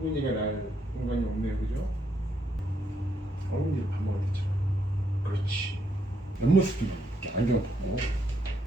송곳니가 날 공간이 없네요, 그죠? 얼굴이 밥 먹을 때처럼. 그렇지. 옆모습도 이렇게 안경을 벗고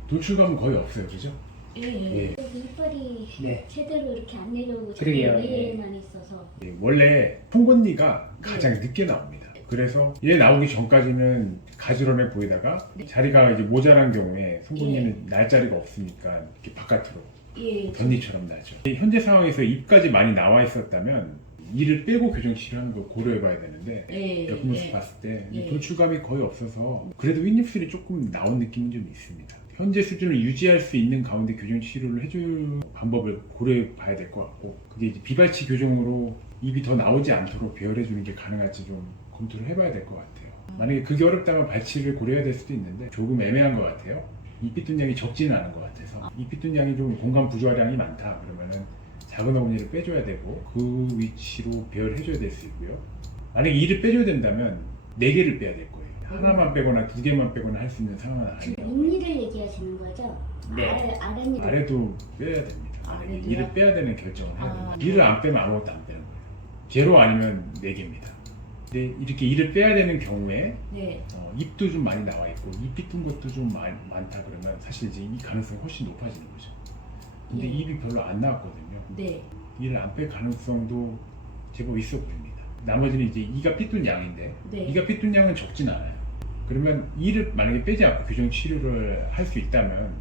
돌출감은 거의 없어요, 그죠? 예. 여기 이빨이 네. 제대로 이렇게 안 내려오고 그러게요. 위에만 있어서. 원래 송곳니가 가장 늦게 나옵니다. 그래서 얘 나오기 전까지는 가지런해 보이다가 자리가 이제 모자란 경우에 송곳니는 날 자리가 없으니까 이렇게 바깥으로 예. 덧니처럼 나죠. 현재 상황에서 입까지 많이 나와 있었다면 이를 빼고 교정 치료하는 걸 고려해 봐야 되는데 옆모습 봤을 때 돌출감이 거의 없어서 그래도 윗입술이 조금 나온 느낌은 좀 있습니다. 현재 수준을 유지할 수 있는 가운데 교정 치료를 해줄 방법을 고려해 봐야 될 것 같고, 그게 이제 비발치 교정으로 입이 더 나오지 않도록 배열해 주는 게 가능할지 좀 검토를 해봐야 될 것 같아요. 만약에 그게 어렵다면 발치를 고려해야 될 수도 있는데 조금 애매한 것 같아요. 입빗둔양이 적지는 않은 것 같아서 입빗둔양이 좀 공간 부조화량이 많다 그러면은 작은 어머니를 빼줘야 되고 그 위치로 배열해줘야 될 수 있고요. 만약에 이를 빼줘야 된다면 4개를 빼야 될 거예요. 하나만 빼거나 2개만 빼거나 할 수 있는 상황은 아니에요. 윗니를 얘기하시는 거죠? 네. 아랫니. 아래도 빼야 됩니다. 만약에 아래도요? 이를 빼야 되는 결정을 해야 됩니다. 이를 안 빼면 아무것도 안 빼는 거예요. 제로 아니면 4개입니다. 근데 이렇게 이를 빼야 되는 경우에 입도 좀 많이 나와 있고 입 삐뚤 것도 좀 많다 그러면 사실 이제 이 가능성이 훨씬 높아지는 거죠. 근데 입이 별로 안 나왔거든요. 이를 안 뺄 가능성도 제법 있어 보입니다. 나머지는 이제 이가 삐뚤 양인데 이가 삐뚤 양은 적진 않아요. 그러면 이를 만약에 빼지 않고 교정 치료를 할 수 있다면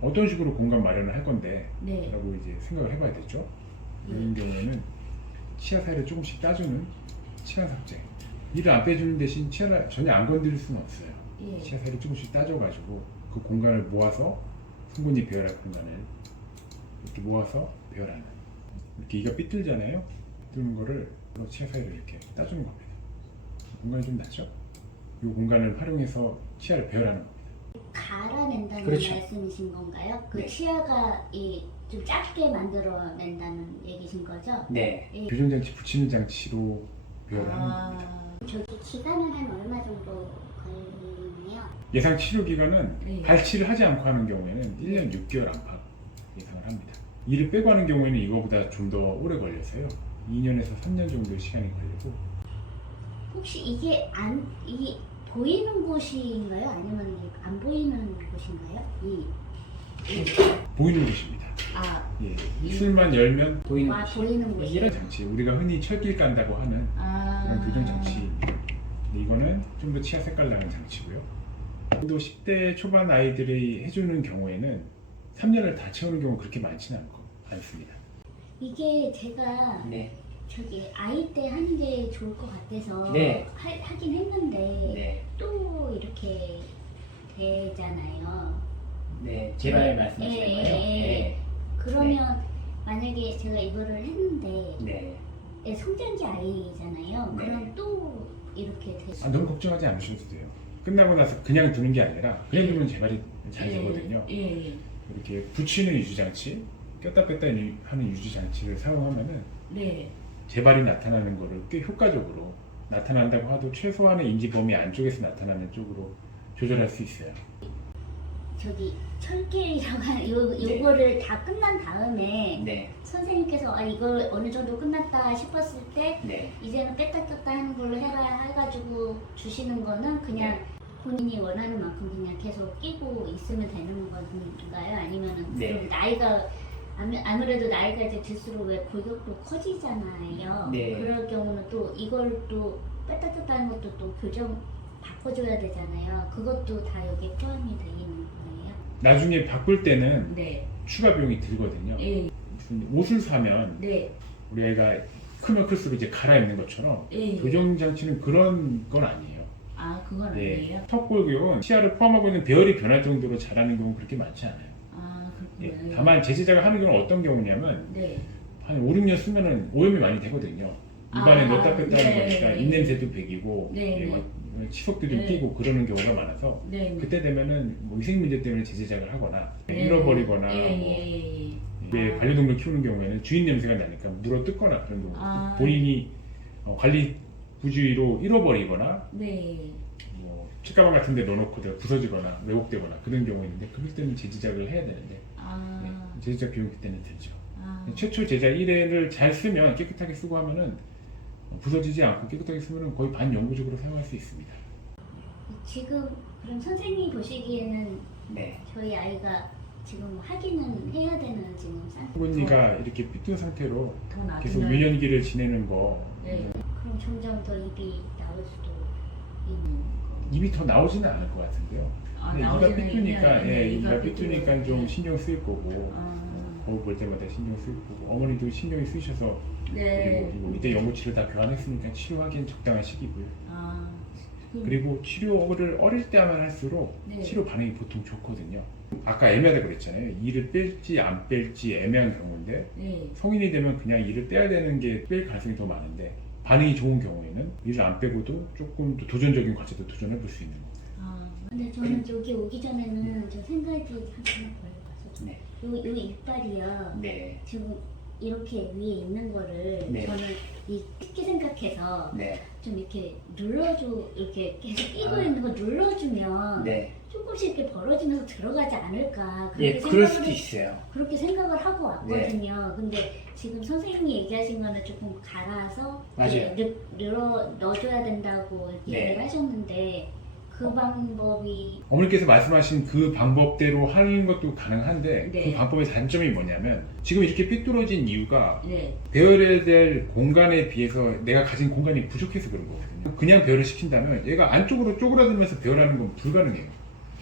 어떤 식으로 공간 마련을 할 건데 라고 이제 생각을 해봐야 되죠. 이런 경우에는 치아 사이를 조금씩 따주는 치아 삭제. 이를 안 빼주는 대신 치아를 전혀 안 건드릴 수는 없어요. 치아 사이를 조금씩 따줘가지고 그 공간을 모아서 송곳니 배열할 공간을 이렇게 모아서 배열하는. 이렇게 이가 삐뚤잖아요. 삐뚤는 거를 치아 사이를 이렇게 따주는 겁니다. 공간이 좀 나죠? 이 공간을 활용해서 치아를 배열하는 겁니다. 갈아낸다는 그렇죠. 말씀이신 건가요? 그 네. 치아가 좀 작게 만들어낸다는 얘기신 거죠? 네. 교정장치 붙이는 장치로 배열을 하는 겁니다. 저기 기간은 한 얼마 정도 걸리나요? 예상 치료 기간은 발치를 하지 않고 하는 경우에는 1년 6개월 안팎 예상을 합니다. 이를 빼고 하는 경우에는 이거보다 좀 더 오래 걸려서요. 2년에서 3년 정도 시간이 걸리고. 혹시 이게 보이는 곳인가요? 아니면 안 보이는 곳인가요? 보이는 곳입니다. 예, 입술만 열면 보이는 보이는 곳이. 이런 장치, 우리가 흔히 철길 깐다고 하는 그런 교정 장치입니다. 근데 이거는 좀 더 치아 색깔 나는 장치고요. 또 10대 초반 아이들이 해주는 경우에는 3년을 다 채우는 경우 그렇게 많지는 않습니다. 이게 제가 저기 아이 때 하는 게 좋을 것 같아서 하긴 했는데 또 이렇게 되잖아요. 재발 말씀하시는 거예요? 그러면 만약에 제가 이거를 했는데 성장기 아이잖아요. 그럼 또 이렇게 되죠. 너무 걱정하지 않으셔도 돼요. 끝나고 나서 그냥 두는 게 아니라 그냥 두면 재발이 잘 되거든요. 이렇게 붙이는 유지장치, 꼈다 뺐다 하는 유지장치를 사용하면은 재발이 나타나는 거를 꽤 효과적으로 나타난다고 하도 최소한의 인지 범위 안쪽에서 나타나는 쪽으로 조절할 수 있어요. 저기 철길이라고 하는 요거를 다 끝난 다음에 선생님께서 이거 어느 정도 끝났다 싶었을 때 이제는 뺐다 꼈다 하는 걸로 해라 해가지고 주시는 거는 그냥 본인이 원하는 만큼 그냥 계속 끼고 있으면 되는 건가요? 아니면은 좀 나이가 아무래도 나이가 이제 들수록 왜 골격도 커지잖아요. 그럴 경우는 또 이걸 또 뺐다 꼈다 하는 것도 또 교정 바꿔줘야 되잖아요. 그것도 다 여기에 포함이 되는 거예요? 나중에 바꿀 때는 추가 비용이 들거든요. 옷을 사면 우리 애가 크면 클수록 이제 갈아입는 것처럼 교정 장치는 그런 건 아니에요. 그건 아니에요? 턱골격은 치아를 포함하고 있는 배열이 변할 정도로 자라는 경우는 그렇게 많지 않아요. 그렇구나. 다만 제 제자가 하는 경우는 어떤 경우냐면 한 5, 6년 쓰면은 오염이 많이 되거든요. 입안에 넣었다 뺐다 하는 거니까 입냄새도 배기고 치석도 좀 끼고 그러는 경우가 많아서 그때 되면은 뭐 위생 문제 때문에 재제작을 하거나 잃어버리거나 뭐 반려동물 키우는 경우에는 주인 냄새가 나니까 물어 뜯거나 그런 경우 본인이 관리 부주의로 잃어버리거나 뭐 책가방 같은 데 넣어놓고 부서지거나 왜곡되거나 그런 경우 있는데 그럴 때는 재제작을 해야 되는데 재제작 비용이 그때는 들죠. 최초 제자 1회를 잘 쓰면 깨끗하게 쓰고 하면은 부서지지 않고 깨끗하게 쓰면은 거의 반영구적으로 사용할 수 있습니다. 지금 그럼 선생님이 보시기에는 네. 저희 아이가 지금 확인은 해야 되는 지금 상태. 어머니가 이렇게 삐뚤 상태로 더 나중에 계속 유년기를 지내는 거 네. 그럼 점점 더 입이 나올 수도 있는 거. 입이 더 나오지는 않을 것 같은데요. 근데 이가 나오지는 삐뚤니까 네, 이가 삐뚤니까 좀 신경 쓰일 거고 아. 거울 볼 때마다 신경 쓰일 거고 어머니도 신경이 쓰이셔서 네. 그리고 이제 연고치료 다 교환했으니까 치료하기엔 적당한 시기고요. 아. 그리고 치료를 어릴 때 하면 할수록 네. 치료 반응이 보통 좋거든요. 아까 애매하다고 그랬잖아요. 이를 뺄지 안 뺄지 애매한 경우인데 네. 성인이 되면 그냥 이를 빼야 되는 게 뺄 가능성이 더 많은데 반응이 좋은 경우에는 이를 안 빼고도 조금 더 도전적인 과제도 도전해 볼 수 있는 거예요. 아. 근데 저는 여기 오기 전에는 저 생각이 잠깐만 걸려가지고 네. 요 이빨이요. 네. 지금 이렇게 위에 있는 거를 네. 저는 이 특히 생각해서 네. 좀 이렇게 눌러줘 이렇게 계속 끼고 아. 있는 거 눌러주면 네. 조금씩 이렇게 벌어지면서 들어가지 않을까 그렇게 예, 그럴 수도 생각을 있어요. 그렇게 생각을 하고 네. 왔거든요. 근데 지금 선생님이 얘기하신 거는 조금 갈아서 맞아요. 넣어줘야 된다고 이렇게 네. 얘기를 하셨는데 그 방법이 어머니께서 말씀하신 그 방법대로 하는 것도 가능한데 네. 그 방법의 단점이 뭐냐면 지금 이렇게 삐뚤어진 이유가 네. 배열해야 될 공간에 비해서 내가 가진 공간이 부족해서 그런 거거든요. 그냥 배열을 시킨다면 얘가 안쪽으로 쪼그라들면서 배열하는 건 불가능해요.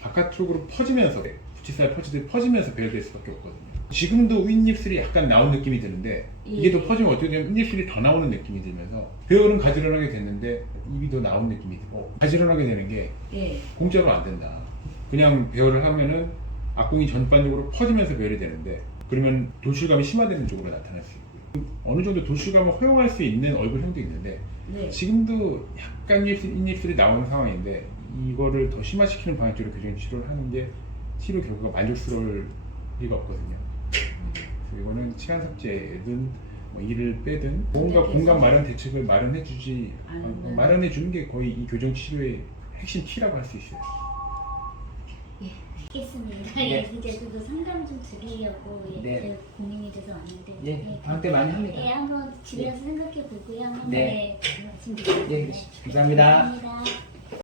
바깥쪽으로 퍼지면서 부치살 퍼지듯 퍼지면서 배열될 수밖에 없거든요. 지금도 윗입술이 약간 나온 느낌이 드는데 이게 더 퍼지면 어떻게 되면 윗입술이 더 나오는 느낌이 들면서 배열은 가지런하게 됐는데 입이 더 나온 느낌이 들고 가지런하게 되는 게 네. 공짜로 안 된다. 그냥 배열을 하면은 악궁이 전반적으로 퍼지면서 배열이 되는데 그러면 돌출감이 심화되는 쪽으로 나타날 수 있고요. 어느 정도 돌출감을 허용할 수 있는 얼굴형도 있는데 네. 지금도 약간 윗입술이 나오는 상황인데 이거를 더 심화시키는 방향 쪽으로 교정 치료를 하는 게 치료 결과가 만족스러울 리가 없거든요. 그래서 이거는 치안 삭제든 뭐 이를 빼든 뭔가 공간 마련 대책을 마련해주지 마련해주는 게 거의 이 교정 치료의 핵심 키라고 할 수 있어요. 알겠습니다. 네. 예, 이제 그거 상담 좀 드리려고 네. 제 고민이 돼서 왔는데 예, 방학 때 많이 합니다. 예, 한번 집에 가서 생각해 보고요. 한번 네. 말씀드리겠습니다. 예, 감사합니다. 감사합니다.